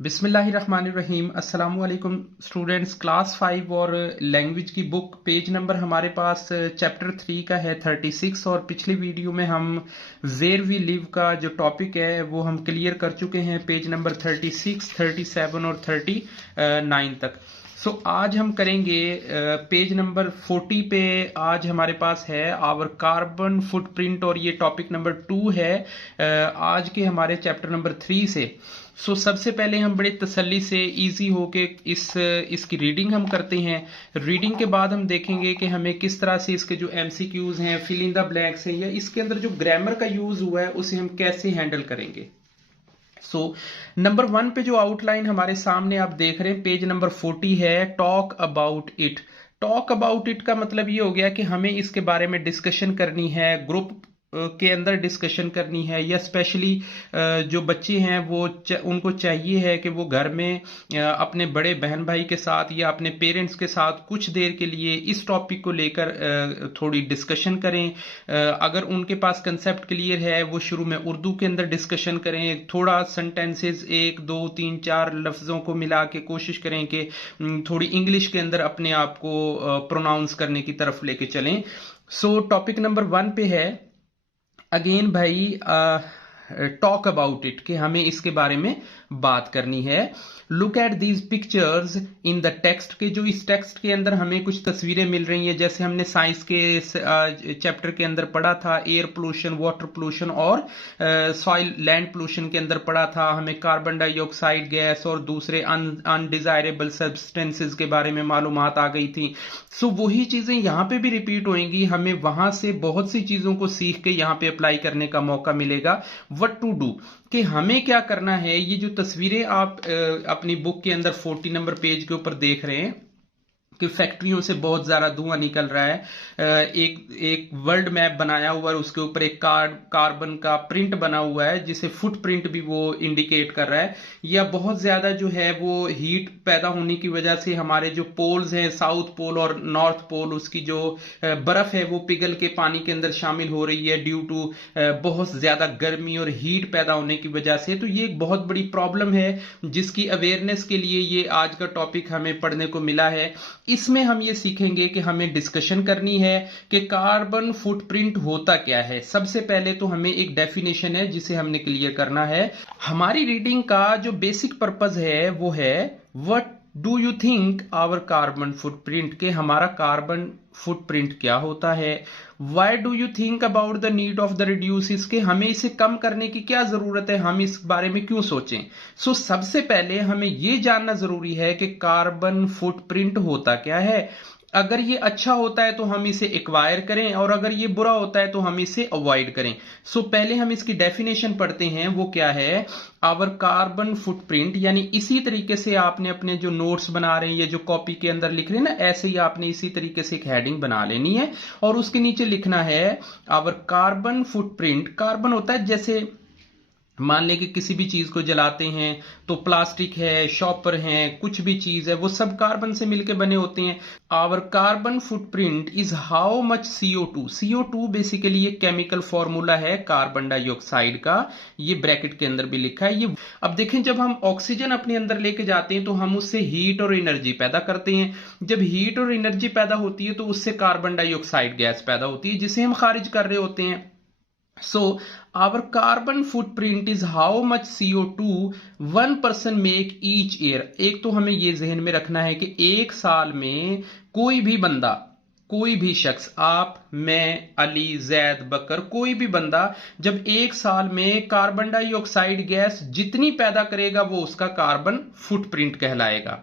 बिस्मिल्लाहिर्रहमानिर्रहीम। अस्सलाम वालेकुम स्टूडेंट्स। क्लास 5 और लैंग्वेज की बुक पेज नंबर हमारे पास चैप्टर 3 का है 36। और पिछली वीडियो में हम वेयर वी लिव का जो टॉपिक है वो हम क्लियर कर चुके हैं पेज नंबर 36, 37 और 39 तक। आज हम करेंगे पेज नंबर 40 पे। आज हमारे पास है आवर कार्बन फुटप्रिंट और ये टॉपिक नंबर 2 है आज के हमारे चैप्टर नंबर 3 से। सबसे पहले हम बड़े तसल्ली से इजी होके इसकी रीडिंग हम करते हैं। रीडिंग के बाद हम देखेंगे कि हमें किस तरह से इसके जो एमसीक्यूज हैं, फिल इन द ब्लैंक्स हैं, या इसके अंदर जो ग्रामर का यूज हुआ है उसे हम कैसे हैंडल करेंगे। नंबर 1 पे जो आउटलाइन हमारे सामने आप देख रहे हैं, पेज नंबर 40 है, talk about it. Talk about it का मतलब ये हो गया कि हमें इसके बारे में डिस्कशन करनी है, ग्रुप के अंदर डिस्कशन करनी है, या स्पेशली जो बच्चे हैं वो उनको चाहिए है कि वो घर में अपने बड़े बहन भाई के साथ या अपने पेरेंट्स के साथ कुछ देर के लिए इस टॉपिक को लेकर थोड़ी डिस्कशन करें। अगर उनके पास कंसेप्ट क्लियर है वो शुरू में उर्दू के अंदर डिस्कशन करें, थोड़ा सेंटेंसेस 1 2 3 4 लफ्जों को मिला के कोशिश करें कि थोड़ी इंग्लिश के अंदर अपने आप को प्रोनाउंस करने की तरफ लेके चलें। टॉपिक नंबर 1 पे है अगेन भाई, टॉक अबाउट इट, कि हमें इसके बारे में बात करनी है। Look at these pictures in the text, के जो इस टेक्स्ट के अंदर हमें कुछ तस्वीरें मिल रही हैं, जैसे हमने साइंस के चैप्टर के अंदर पढ़ा था, एयर पोल्यूशन, वाटर पोल्यूशन और सॉइल लैंड पोल्यूशन के अंदर पढ़ा था। हमें कार्बन डाइऑक्साइड गैस और दूसरे अनडिजायरेबल सब्सटेंसेस के बारे में मालूमात आ गई थी। वही चीजें यहाँ पे भी रिपीट होंगी, हमें वहां से बहुत सी चीजों को सीख के यहाँ पे अप्लाई करने का मौका मिलेगा। व्हाट टू डू, कि हमें क्या करना है। ये जो तस्वीरें आप अपनी बुक के अंदर 40 नंबर पेज के ऊपर देख रहे हैं कि फैक्ट्रियों से बहुत ज्यादा धुआं निकल रहा है। एक वर्ल्ड मैप बनाया हुआ है, उसके ऊपर एक कार्बन का प्रिंट बना हुआ है जिसे फुटप्रिंट भी वो इंडिकेट कर रहा है। या बहुत ज्यादा जो है वो हीट पैदा होने की वजह से हमारे जो पोल्स हैं, साउथ पोल और नॉर्थ पोल, उसकी जो बर्फ है वो पिघल के पानी के अंदर शामिल हो रही है ड्यू टू बहुत ज्यादा गर्मी और हीट पैदा होने की वजह से। तो ये एक बहुत बड़ी प्रॉब्लम है जिसकी अवेयरनेस के लिए ये आज का टॉपिक हमें पढ़ने को मिला है। इसमें हम ये सीखेंगे कि हमें डिस्कशन करनी है कि कार्बन फुटप्रिंट होता क्या है। सबसे पहले तो हमें एक डेफिनेशन है जिसे हमने क्लियर करना है। हमारी रीडिंग का जो बेसिक पर्पस है वो है what do you think our carbon footprint, के हमारा कार्बन फुटप्रिंट क्या होता है। Why do you think about the need of the reduce, इसके हमें इसे कम करने की क्या जरूरत है, हम इस बारे में क्यों सोचें। सबसे पहले हमें यह जानना जरूरी है कि कार्बन फुटप्रिंट होता क्या है। अगर ये अच्छा होता है तो हम इसे एक्वायर करें, और अगर ये बुरा होता है तो हम इसे अवॉइड करें। पहले हम इसकी डेफिनेशन पढ़ते हैं, वो क्या है। आवर कार्बन फुटप्रिंट, यानी इसी तरीके से आपने अपने जो नोट्स बना रहे हैं या जो कॉपी के अंदर लिख रहे हैं ना, ऐसे ही आपने इसी तरीके से एक हेडिंग बना लेनी है और उसके नीचे लिखना है आवर कार्बन फुटप्रिंट। कार्बन होता है, जैसे मान लें कि किसी भी चीज को जलाते हैं तो प्लास्टिक है, शॉपर है, कुछ भी चीज है, वो सब कार्बन से मिलकर बने होते हैं। Our carbon footprint is how much CO2। CO2 basically एक केमिकल फॉर्मूला है कार्बन डाइऑक्साइड का, ये ब्रैकेट के अंदर भी लिखा है। ये अब देखें, जब हम ऑक्सीजन अपने अंदर लेके जाते हैं तो हम उससे हीट और एनर्जी पैदा करते हैं। जब हीट और एनर्जी पैदा होती है तो उससे कार्बन डाइऑक्साइड गैस पैदा होती है जिसे हम खारिज कर रहे होते हैं। Our carbon footprint is how much CO2 one person make each year। एक तो हमें ये जहन में रखना है कि एक साल में कोई भी बंदा, कोई भी शख्स, आप, मैं, अली, जैद, बकर, कोई भी बंदा जब एक साल में कार्बन डाइऑक्साइड गैस जितनी पैदा करेगा वो उसका कार्बन फुटप्रिंट कहलाएगा।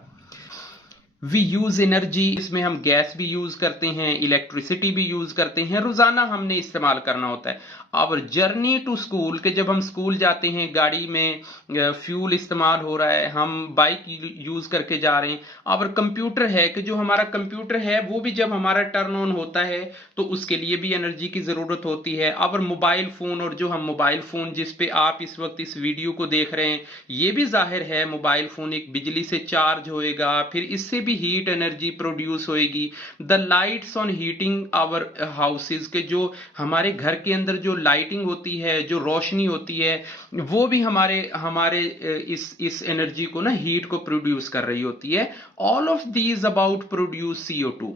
वी यूज एनर्जी, इसमें हम गैस भी यूज करते हैं, इलेक्ट्रिसिटी भी यूज करते हैं, रोजाना हमने इस्तेमाल करना होता है। आवर जर्नी टू स्कूल, के जब हम स्कूल जाते हैं गाड़ी में फ्यूल इस्तेमाल हो रहा है, हम बाइक यूज करके जा रहे हैं। आवर कंप्यूटर है, कि जो हमारा कंप्यूटर है वो भी जब हमारा टर्न ऑन होता है तो उसके लिए भी एनर्जी की जरूरत होती है। आवर मोबाइल फोन, और जो हम मोबाइल फोन जिस पे आप इस वक्त इस वीडियो को देख रहे हैं, ये भी जाहिर है मोबाइल फोन एक बिजली से चार्ज होएगा, फिर इससे भी भी हीट एनर्जी प्रोड्यूस होएगी। The lights on heating our houses के जो हमारे घर के अंदर जो लाइटिंग होती है, जो रोशनी होती है, वो भी हमारे हमारे इस एनर्जी को ना हीट को प्रोड्यूस कर रही होती है। All of these about produce CO2।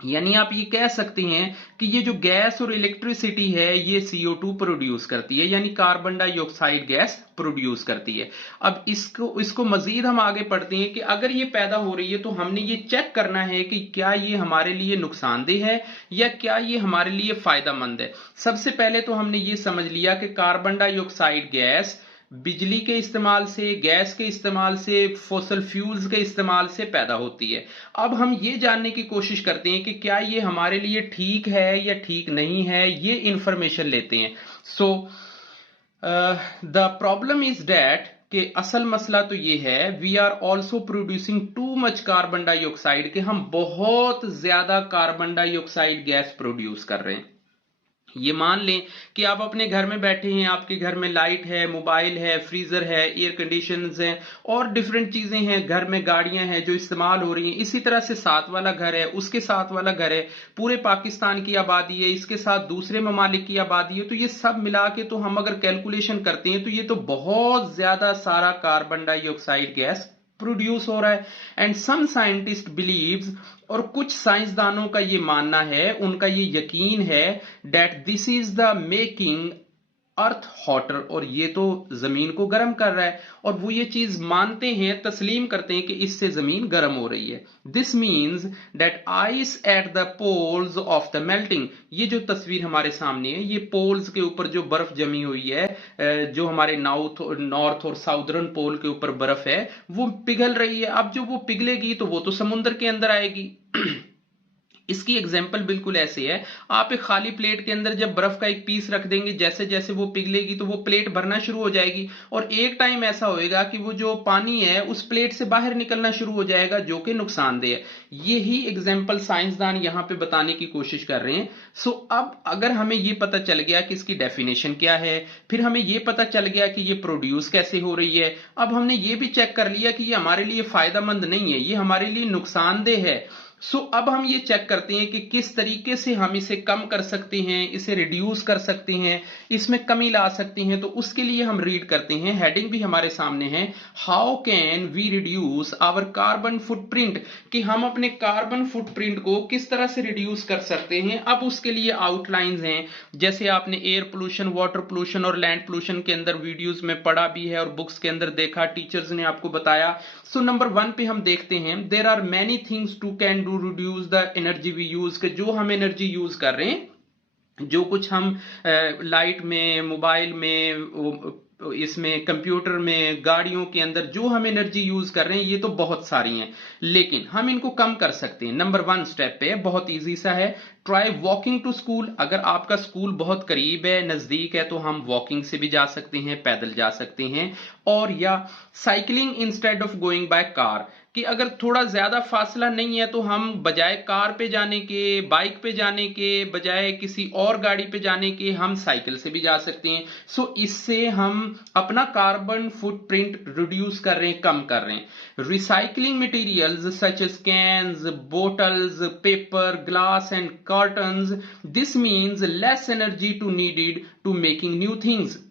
यानी आप ये कह सकते हैं कि ये जो गैस और इलेक्ट्रिसिटी है ये CO2 प्रोड्यूस करती है, यानी कार्बन डाइऑक्साइड गैस प्रोड्यूस करती है। अब इसको मजीद हम आगे पढ़ते हैं कि अगर ये पैदा हो रही है तो हमने ये चेक करना है कि क्या ये हमारे लिए नुकसानदेह है या क्या ये हमारे लिए फायदेमंद है। सबसे पहले तो हमने ये समझ लिया कि कार्बन डाइऑक्साइड गैस बिजली के इस्तेमाल से, गैस के इस्तेमाल से, फॉसल फ्यूल्स के इस्तेमाल से पैदा होती है। अब हम ये जानने की कोशिश करते हैं कि क्या ये हमारे लिए ठीक है या ठीक नहीं है, ये इंफॉर्मेशन लेते हैं। So the problem is that कि असल मसला तो ये है, we are also producing too much carbon dioxide, कि हम बहुत ज्यादा कार्बन डाइऑक्साइड गैस प्रोड्यूस कर रहे हैं। ये मान लें कि आप अपने घर में बैठे हैं, आपके घर में लाइट है, मोबाइल है, फ्रीजर है, एयर कंडीशनर्स हैं और डिफरेंट चीजें हैं, घर में गाड़ियां हैं जो इस्तेमाल हो रही हैं। इसी तरह से साथ वाला घर है, उसके साथ वाला घर है, पूरे पाकिस्तान की आबादी है, इसके साथ दूसरे ममालिक की आबादी है। तो ये सब मिला के तो हम अगर कैलकुलेशन करते हैं तो ये तो बहुत ज्यादा सारा कार्बन डाइऑक्साइड गैस प्रोड्यूस हो रहा है। एंड सम साइंटिस्ट बिलीव्स, और कुछ साइंसदानों का ये मानना है, उनका ये यकीन है, that this is the making earth hotter, और ये तो जमीन को गर्म कर रहा है। और वो ये चीज मानते हैं, तस्लीम करते हैं कि इससे जमीन गर्म हो रही है। This means that ice at the poles of the melting, ये जो तस्वीर हमारे सामने है, ये पोल्स के ऊपर जो बर्फ जमी हुई है, जो हमारे नॉर्थ और साउदर्न पोल के ऊपर बर्फ है, वो पिघल रही है। अब जो वो पिघलेगी तो वो तो समुद्र के अंदर आएगी। इसकी एग्जाम्पल बिल्कुल ऐसे है, आप एक खाली प्लेट के अंदर जब बर्फ का एक पीस रख देंगे, जैसे जैसे वो पिघलेगी तो वो प्लेट भरना शुरू हो जाएगी, और एक टाइम ऐसा होएगा कि वो जो पानी है उस प्लेट से बाहर निकलना शुरू हो जाएगा, जो कि नुकसानदेह है। यही एग्जाम्पल साइंसदान यहां पे बताने की कोशिश कर रहे हैं। सो अब अगर हमें ये पता चल गया कि इसकी डेफिनेशन क्या है, फिर हमें ये पता चल गया कि ये प्रोड्यूस कैसे हो रही है, अब हमने ये भी चेक कर लिया कि ये हमारे लिए फायदेमंद नहीं है, ये हमारे लिए नुकसानदेह है। सो अब हम ये चेक करते हैं कि किस तरीके से हम इसे कम कर सकते हैं, इसे रिड्यूस कर सकते हैं, इसमें कमी ला सकते हैं। तो उसके लिए हम रीड करते हैं, हेडिंग भी हमारे सामने है, how can we reduce our carbon footprint, कि हम अपने कार्बन फुटप्रिंट को किस तरह से रिड्यूस कर सकते हैं। अब उसके लिए आउटलाइंस हैं, जैसे आपने एयर पोल्यूशन, वाटर पोल्यूशन और लैंड पोल्यूशन के अंदर वीडियोस में पढ़ा भी है और बुक्स के अंदर देखा, टीचर्स ने आपको बताया। सो नंबर 1 पे हम देखते हैं, there are many things to can do reduce the energy we use, के जो हम एनर्जी यूज कर रहे हैं, जो कुछ हम लाइट में, मोबाइल में, इसमें कंप्यूटर में, गाड़ियों के अंदर जो हम एनर्जी यूज कर रहे हैं, ये तो बहुत सारी हैं, लेकिन हम इनको कम कर सकते हैं। नंबर 1 स्टेप पे बहुत इजी सा है, ट्राई वॉकिंग टू स्कूल। अगर आपका स्कूल बहुत करीब है, नजदीक है, तो हम वॉकिंग से भी जा सकते हैं, पैदल जा सकते हैं, और या cycling instead of going by car, कि अगर थोड़ा ज्यादा फासला नहीं है तो हम बजाय कार पे जाने के, बाइक पे जाने के, बजाय किसी और गाड़ी पे जाने के, हम साइकिल से भी जा सकते हैं। सो इससे हम अपना कार्बन फुटप्रिंट रिड्यूस कर रहे हैं, कम कर रहे हैं। Recycling materials such as cans, bottles, paper, glass and cartons, this means less energy to needed to making new things.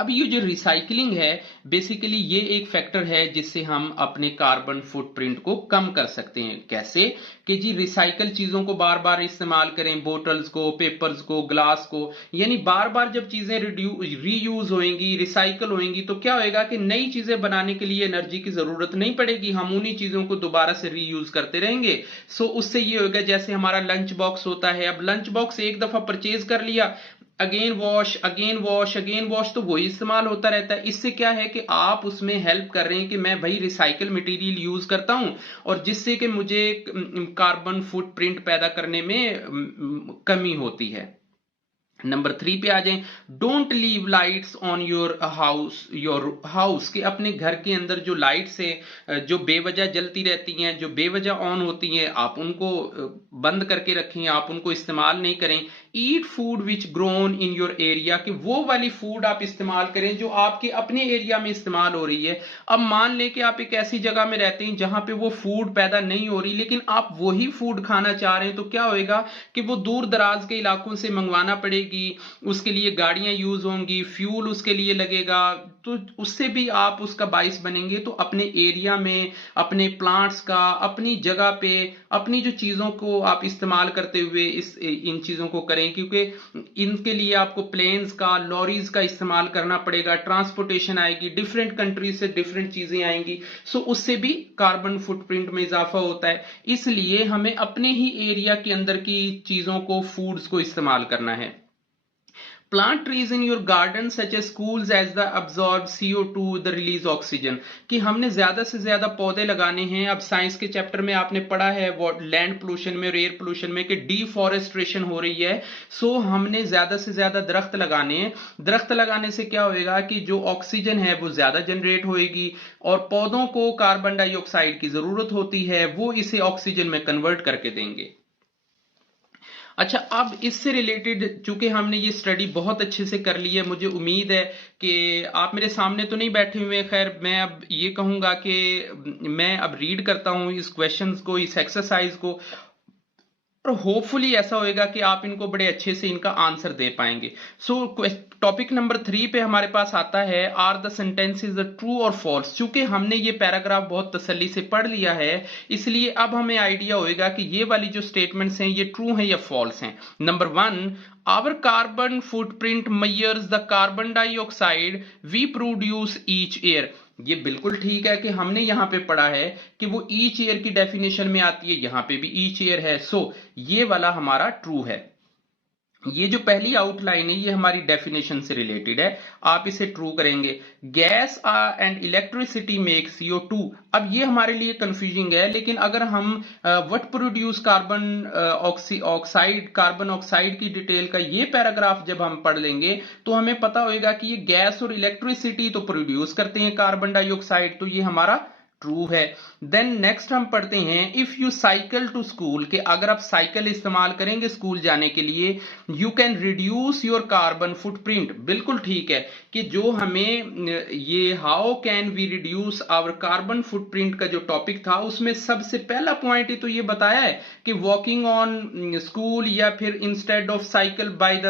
अब ये जो रिसाइकलिंग है, बेसिकली ये एक फैक्टर है जिससे हम अपने कार्बन फुटप्रिंट को कम कर सकते हैं। कैसे? कि जी रिसाइकल चीजों को बार बार इस्तेमाल करें, बोटल्स को, पेपर्स को, ग्लास को, यानी बार बार जब चीजें रीयूज होंगी, रिसाइकल होंगी, तो क्या होएगा कि नई चीजें बनाने के लिए एनर्जी की जरूरत नहीं पड़ेगी, हम उन्हीं चीजों को दोबारा से रीयूज करते रहेंगे। सो उससे ये होगा, जैसे हमारा लंच बॉक्स होता है, अब लंच बॉक्स एक दफा परचेज कर लिया, again wash, again wash, again wash, तो वही इस्तेमाल होता रहता है। इससे क्या है कि आप उसमें हेल्प कर रहे हैं कि मैं भाई रिसाइकल मटेरियल यूज करता हूं, और जिससे कि मुझे कार्बन फुटप्रिंट पैदा करने में कमी होती है। नंबर 3 पे आ जाएं, don't leave lights on your house, कि अपने घर के अंदर जो लाइट्स है जो बेवजह जलती रहती हैं, जो बेवजह ऑन होती हैं, आप उनको बंद करके रखें, आप उनको इस्तेमाल नहीं करें। Eat food which grown in your area, कि वो वाली फूड आप इस्तेमाल करें जो आपके अपने एरिया में इस्तेमाल हो रही है। अब मान लें कि आप एक ऐसी जगह में रहते हैं जहां पे वो फूड पैदा नहीं हो रही, लेकिन आप वही फूड खाना चाह रहे हैं, तो क्या होएगा कि वो दूर दराज के इलाकों से मंगवाना पड़ेगी, उसके लिए गाड़ियां यूज होंगी, फ्यूल उसके लिए लगेगा, तो उससे भी आप उसका बाइस बनेंगे। तो अपने एरिया में अपने प्लांट्स का, अपनी जगह पे अपनी जो चीजों को आप इस्तेमाल करते हुए इन चीजों को करें, क्योंकि इनके लिए आपको प्लेन्स का, लॉरीज का इस्तेमाल करना पड़ेगा, ट्रांसपोर्टेशन आएगी, डिफरेंट कंट्रीज से डिफरेंट चीजें आएंगी, सो उससे भी कार्बन फुटप्रिंट में इजाफा होता है। इसलिए हमें अपने ही एरिया के अंदर की चीजों को, फूड्स को इस्तेमाल करना है। Plant trees in your garden such as schools as the absorb CO2, the release oxygen, कि हमने ज्यादा से ज्यादा पौधे लगाने हैं। अब साइंस के चैप्टर में आपने पढ़ा है लैंड पोल्यूशन में और एयर पोल्यूशन में कि डिफॉरेस्ट्रेशन हो रही है, सो हमने ज्यादा से ज्यादा दरख्त लगाने हैं। दरख्त लगाने से क्या होएगा कि जो ऑक्सीजन है वो ज्यादा जनरेट होएगी, और पौधों को कार्बन डाइऑक्साइड की जरूरत होती है, वो इसे ऑक्सीजन में कन्वर्ट करके देंगे। अच्छा, अब इससे रिलेटेड चूंकि हमने ये स्टडी बहुत अच्छे से कर ली है, मुझे उम्मीद है कि आप मेरे सामने तो नहीं बैठे हुए, खैर मैं अब ये कहूंगा कि मैं अब रीड करता हूं इस क्वेश्चंस को, इस एक्सरसाइज को, और होपफुली ऐसा होएगा कि आप इनको बड़े अच्छे से इनका आंसर दे पाएंगे। सो टॉपिक नंबर 3 पे हमारे पास आता है, आर द सेंटेंसेस ट्रू और फॉल्स। चूंकि हमने ये पैराग्राफ बहुत तसल्ली से पढ़ लिया है, इसलिए अब हमें आइडिया होएगा कि ये वाली जो स्टेटमेंट्स हैं ये ट्रू हैं या फॉल्स हैं। Number 1, our carbon footprint measures the carbon dioxide we produce each year. ये बिल्कुल ठीक है कि हमने यहां पे पढ़ा है कि वो ईच ईयर की डेफिनेशन में आती है, यहां पे भी ईच ईयर है, सो ये वाला हमारा ट्रू है। ये जो पहली आउटलाइन है ये हमारी डेफिनेशन से रिलेटेड है, आप इसे ट्रू करेंगे। Gas and electricity make CO2, अब ये हमारे लिए कंफ्यूजिंग है, लेकिन अगर हम व्हाट प्रोड्यूस कार्बन ऑक्साइड की डिटेल का ये पैराग्राफ जब हम पढ़ लेंगे तो हमें पता होगा कि ये गैस और इलेक्ट्रिसिटी तो प्रोड्यूस करते हैं कार्बन डाइऑक्साइड, तो ये हमारा ट्रू है। देन नेक्स्ट हम पढ़ते हैं, if you cycle to school, के अगर आप साइकिल इस्तेमाल करेंगे स्कूल जाने के लिए, you can reduce your carbon footprint. बिल्कुल ठीक है कि जो हमें ये how can we reduce our carbon footprint का जो टॉपिक था, उसमें सबसे पहला पॉइंट ही तो ये बताया है कि वॉकिंग ऑन स्कूल, या फिर instead of cycle by the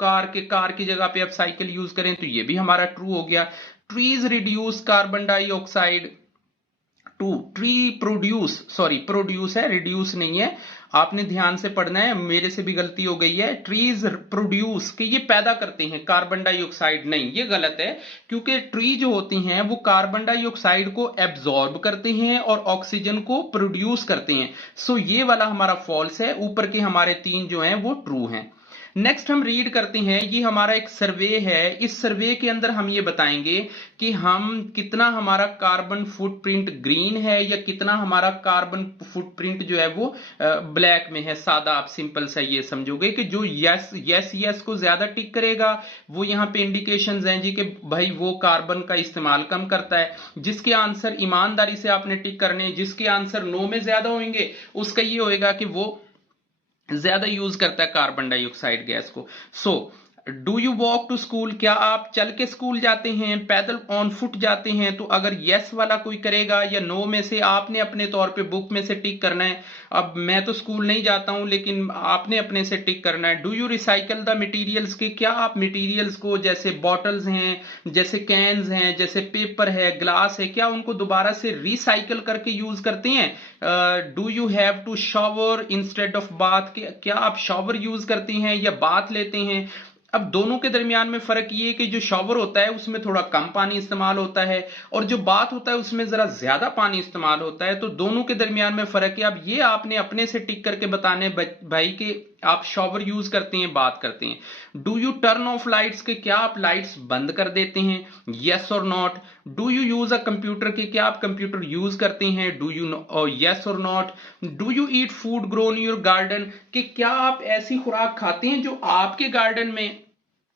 car की जगह पे आप साइकिल यूज करें, तो ये भी हमारा ट्रू हो गया। Trees reduce carbon dioxide, produce है, रिड्यूस नहीं है, आपने ध्यान से पढ़ना है, मेरे से भी गलती हो गई है। ट्रीज प्रोड्यूस, कि ये पैदा करते हैं कार्बन डाइऑक्साइड, नहीं ये गलत है, क्योंकि ट्री जो होती हैं वो कार्बन डाइऑक्साइड को एब्जॉर्ब करते हैं और ऑक्सीजन को प्रोड्यूस करते हैं, सो ये वाला हमारा फॉल्स है। ऊपर के हमारे 3 जो हैं वो ट्रू हैं। नेक्स्ट हम रीड करते हैं, ये हमारा एक सर्वे है, इस सर्वे के अंदर हम ये बताएंगे कि हम कितना हमारा कार्बन फुटप्रिंट ग्रीन है या कितना हमारा कार्बन फुटप्रिंट जो है वो ब्लैक में है। सादा आप सिंपल सा ये समझोगे कि जो यस को ज्यादा टिक करेगा वो यहाँ पे इंडिकेशंस हैं जी कि भाई वो कार्बन का इस्तेमाल कम करता है। जिसके आंसर ईमानदारी से आपने टिक करने, जिसके आंसर नो में ज्यादा होंगे उसका ये होएगा कि वो ज्यादा यूज करता है कार्बन डाइऑक्साइड गैस को। So do you walk to school, क्या आप चल के स्कूल जाते हैं, पैदल ऑन फुट जाते हैं, तो अगर यस वाला कोई करेगा या नो में से आपने अपने तौर पे बुक में से टिक करना है। अब मैं तो स्कूल नहीं जाता हूं, लेकिन आपने अपने से टिक करना है। Do you recycle the materials, के क्या आप मटेरियल्स को, जैसे बॉटल्स हैं, जैसे कैन्स हैं, जैसे पेपर है, ग्लास है, क्या उनको दोबारा से रिसाइकल करके यूज करते हैं। Do you have to shower instead of bath, क्या आप शॉवर यूज करते हैं या बाथ लेते हैं। अब दोनों के दरमियान में फर्क ये है कि जो शॉवर होता है उसमें थोड़ा कम पानी इस्तेमाल होता है और जो बाथ होता है उसमें जरा ज्यादा पानी इस्तेमाल होता है, तो दोनों के दरमियान में फर्क है। अब ये आपने अपने से टिक करके बताने भाई कि आप शॉवर यूज करते हैं, बात करते हैं। Do U turn off lights, के क्या आप लाइट्स बंद कर देते हैं, यस और not. Do you use a computer, के क्या आप कंप्यूटर यूज करते हैं, डू यू यस और not. Do you eat food grown in your garden, के क्या आप ऐसी खुराक खाते हैं जो आपके गार्डन में,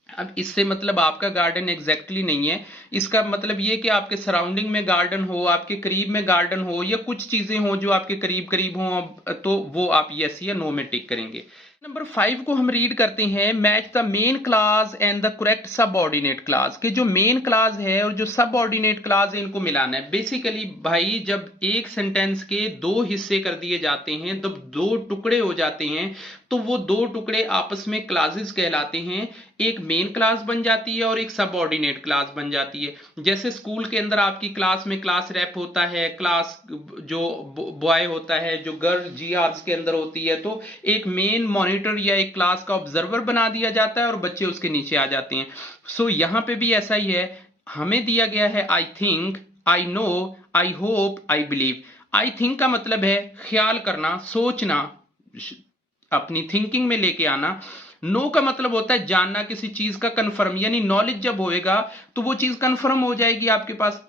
अब इससे मतलब आपका गार्डन एग्जैक्टली नहीं है, इसका मतलब ये कि आपके सराउंडिंग में गार्डन हो, आपके करीब में गार्डन हो, या कुछ चीजें हो जो आपके करीब करीब हो, तो वो आप यस या नो में टिक करेंगे। नंबर 5 को हम रीड करते हैं। Match the main class and the correct subordinate class के जो मेन क्लास है और जो सबऑर्डिनेट क्लास है इनको मिलाना है। बेसिकली भाई जब एक सेंटेंस के दो हिस्से कर दिए जाते हैं, जब दो टुकड़े हो जाते हैं तो वो दो टुकड़े आपस में क्लासेस कहलाते हैं। एक मेन क्लास बन जाती है और एक सबऑर्डिनेट क्लास बन जाती है। जैसे स्कूल के अंदर आपकी क्लास में क्लास रेप होता है, क्लास जो बॉय होता है, जो गर्ल जीआर्स के अंदर होती है, तो एक मेन मॉनिटर या एक क्लास का ऑब्जर्वर बना दिया जाता है और बच्चे उसके नीचे आ जाते हैं। सो यहां पे भी ऐसा ही है। हमें दिया गया है I think, I know, I hope, I believe. I think का मतलब है ख्याल करना, सोचना, अपनी थिंकिंग में लेके आना। नो का मतलब होता है जानना, किसी चीज का कंफर्म, यानी नॉलेज जब होएगा तो वो चीज कंफर्म हो जाएगी आपके पास।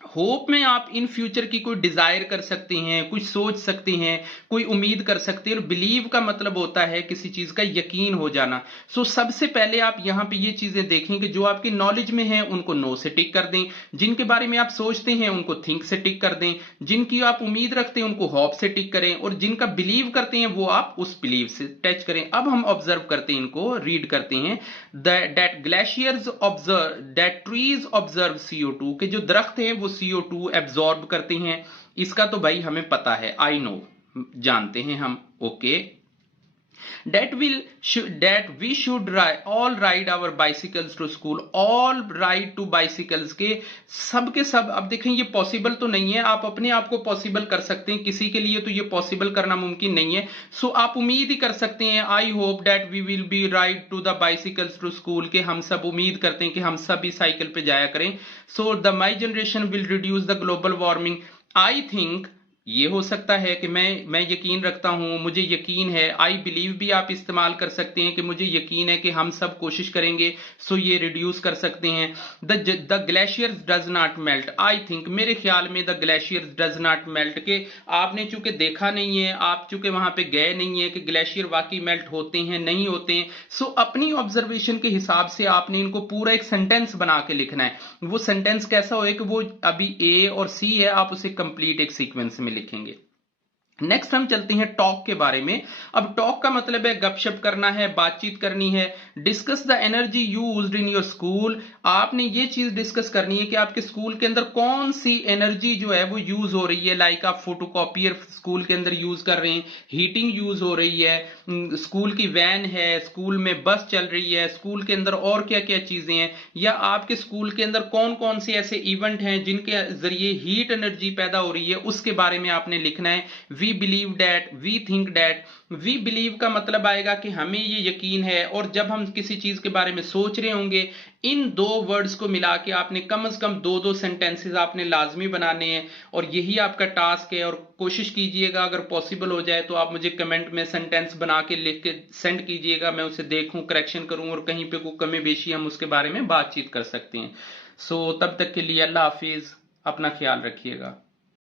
होप में आप इन फ्यूचर की कोई डिजायर कर सकते हैं, कुछ सोच सकते हैं, कोई उम्मीद कर सकते हैं। और बिलीव का मतलब होता है किसी चीज का यकीन हो जाना। सो सबसे पहले आप यहां पे ये चीजें देखें कि जो आपकी नॉलेज में है उनको नो से टिक कर दें, जिनके बारे में आप सोचते हैं उनको थिंक से टिक कर दें, जिनकी आप उम्मीद रखते हैं उनको होप से टिक करें, और जिनका बिलीव करते हैं वो आप उस बिलीव से टच करें। अब हम ऑब्जर्व करते हैं, इनको रीड करते हैं। That glaciers observe, that trees observe CO2 के जो दरख्त हैं वो CO2 एब्जॉर्ब करते हैं। इसका तो भाई हमें पता है, आई नो, जानते हैं हम। Okay, that we should all ride our bicycles to school, all ride to bicycles के सब। अब देखें ये पॉसिबल तो नहीं है, आप अपने आप को पॉसिबल कर सकते हैं, किसी के लिए तो ये पॉसिबल करना मुमकिन नहीं है। सो आप उम्मीद ही कर सकते हैं, I hope that we will be ride to the bicycles to school के हम सब उम्मीद करते हैं कि हम सब भी साइकिल पे जाया करें। So the my generation will reduce the global warming. I think ये हो सकता है कि मैं यकीन रखता हूं, मुझे यकीन है। आई बिलीव भी आप इस्तेमाल कर सकते हैं कि मुझे यकीन है कि हम सब कोशिश करेंगे, सो ये रिड्यूस कर सकते हैं। The glaciers does not melt. I think, मेरे ख्याल में the glaciers does not melt के आपने चूंकि देखा नहीं है, आप चूंकि वहां पे गए नहीं है कि ग्लेशियर वाकई मेल्ट होते हैं नहीं होते हैं। सो अपनी ऑब्जर्वेशन के हिसाब से आपने इनको पूरा एक सेंटेंस बना के लिखना है। वो सेंटेंस कैसा हो कि वो अभी ए और सी है, आप उसे कंप्लीट एक सीक्वेंस में लिखेंगे। नेक्स्ट हम चलते हैं टॉक के बारे में। अब टॉक का मतलब है गपशप करना है, बातचीत करनी है। Discuss the energy used in your school. आपने ये चीज डिस्कस करनी है कि आपके स्कूल के अंदर कौन सी एनर्जी जो है वो यूज हो रही है। लाइक आप फोटोकॉपियर स्कूल के अंदर यूज कर रहे हैं, हीटिंग यूज हो रही है, स्कूल की वैन है, स्कूल में बस चल रही है, स्कूल के अंदर और क्या क्या चीजें हैं, या आपके स्कूल के अंदर कौन कौन से ऐसे इवेंट हैं जिनके जरिए हीट एनर्जी पैदा हो रही है, उसके बारे में आपने लिखना है। We believe that, we think that. We believe का मतलब आएगा कि हमें ये यकीन है, और जब हम किसी चीज के बारे में सोच रहे होंगे, इन दो वर्ड्स को मिला के आपने कम से कम दो सेंटेंसेस आपने लाजमी बनाने हैं, और यही आपका टास्क है। और कोशिश कीजिएगा, अगर पॉसिबल हो जाए तो आप मुझे कमेंट में सेंटेंस बना के लिख के सेंड कीजिएगा, मैं उसे देखूं, करेक्शन करूं, और कहीं पे कोई कमी बेशी हम उसके बारे में बातचीत कर सकते हैं। सो तब तक के लिए अल्लाह हाफिज, अपना ख्याल रखिएगा।